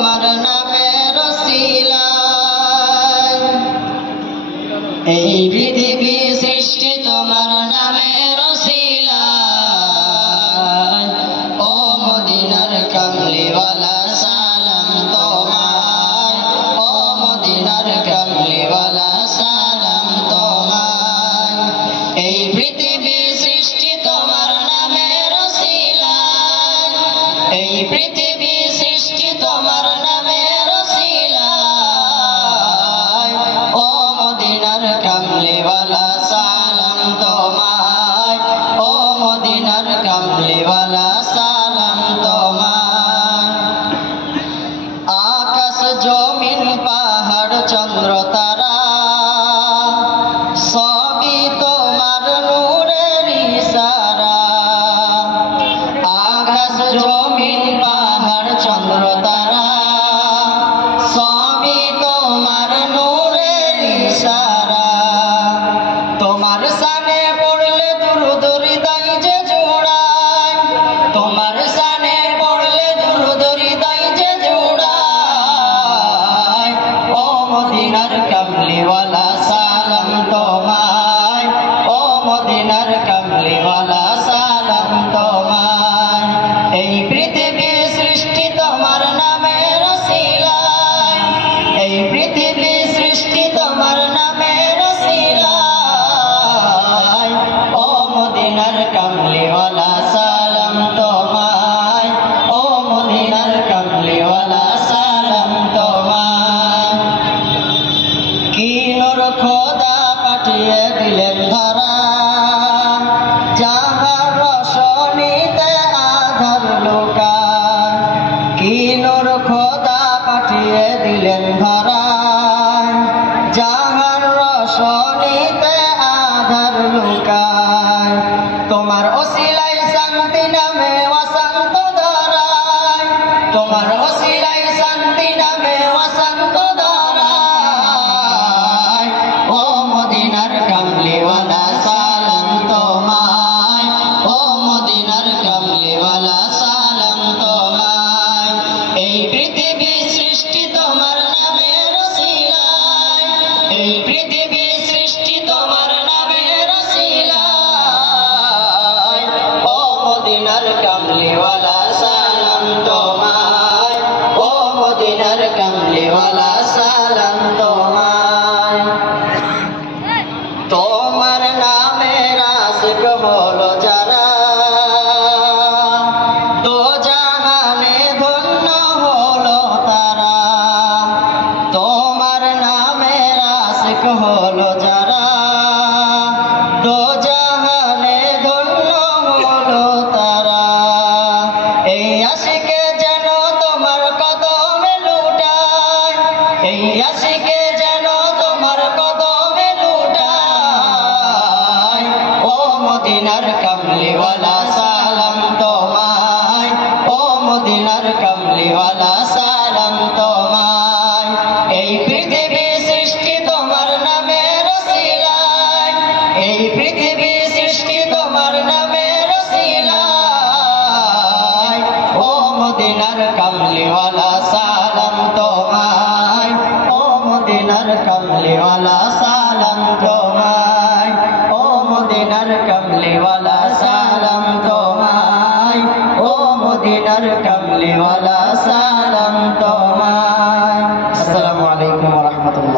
তোমার নামের ওসিলায় এই পৃথিবী সৃষ্টি তোমার নামের ওসিলায় ও মদিনার কামলিওয়ালা সালাম তোমায় ও মদিনার কামলিওয়ালা সালাম তোমায় এই পৃথিবী সৃষ্টি তোমার নামের ওসিলায় এই পৃথিবী সৃষ্টি তোমার নামের ওসিলায় ও মদিনার কামলিওয়ালা সালাম তোমায় ও মদিনার কামলিওয়ালা সালাম তোমায় আকাশ জমিন পাহাড় চন্দ্র তারা সবই তোমার নূরের ইশারা আকাশ জমিন পাহাড় চন্দ্র তারা সবই তোমার নূরের ইশারা তোমার শানে পড়লে দুরূদ হৃদয় যে জোড়ায় তোমার শানে পড়লে দুরূদ হৃদয় যে জোড়ায় ও মদিনার কামলিওয়ালা সালাম তোমায় ও মদিনার কামলিওয়ালা সালাম তোমায় এই পৃথিবী সৃষ্টি তোমার নামের ওসিলায় এই পৃথিবী সৃষ্টি তোমার নামের ওসিলায় ও মদিনার কামলিওয়ালা সালাম তোমায় ও মদিনার কামলিওয়ালা সালাম তোমায় কি নূর খোদা পাঠিয়ে দিলেন ধরা যাহার রোশনীতে আধার লুকায় কি নূর খোদা পাঠিয়ে দিলেন ধরা যাহার রোশনীতে আধার লুকায় তোমার ওসিলায় শান্তি নামে অশান্ত ধরায় তোমার ওসিলায় শান্তি নামে অশান্ত ধরায় ও মদিনার কামলিওয়ালা সালাম তোমায় ও মদিনার কামলিওয়ালা সালাম তোমায় এই পৃথিবী সৃষ্টি তোমার নামের ওসিলায় এই পৃথিবী সৃষ্টি তোমার নামের ওসিলায় ও মদিনার কামলিওয়ালা সালাম তোমায় ও মদিনার কামলিওয়ালা সালাম তোমায় তোমার নামের আশিক হলো যারা তো জাহানে ধন্য হলো তারা তোমার নামের আশিক হলো যারা তো জাহানে ধন্য হলো তারা এই আশিকে যেন তোমার কদমে লুটায় এই আশিকে যেন তোমার কদমে লুটায় ও মদিনার কামলিওয়ালা সালাম তোমায় ও মদিনার কামলিওয়ালা সালাম তোমায় এই পৃথিবী সৃষ্টি তোমার নামের ওসিলায় এই পৃথিবী সৃষ্টি তোমার নামের ওসিলায় ও মদিনার কামলিওয়ালা সালাম তোমায় ও মদিনার কামলিওয়ালা সালাম তোমায় ও মদিনার কামলিওয়ালা সালাম তোমায় ও মদিনার কামলিওয়ালা সালাম তোমায়। আসসালামু আলাইকুম ওয়া রাহমাতুল্লাহ।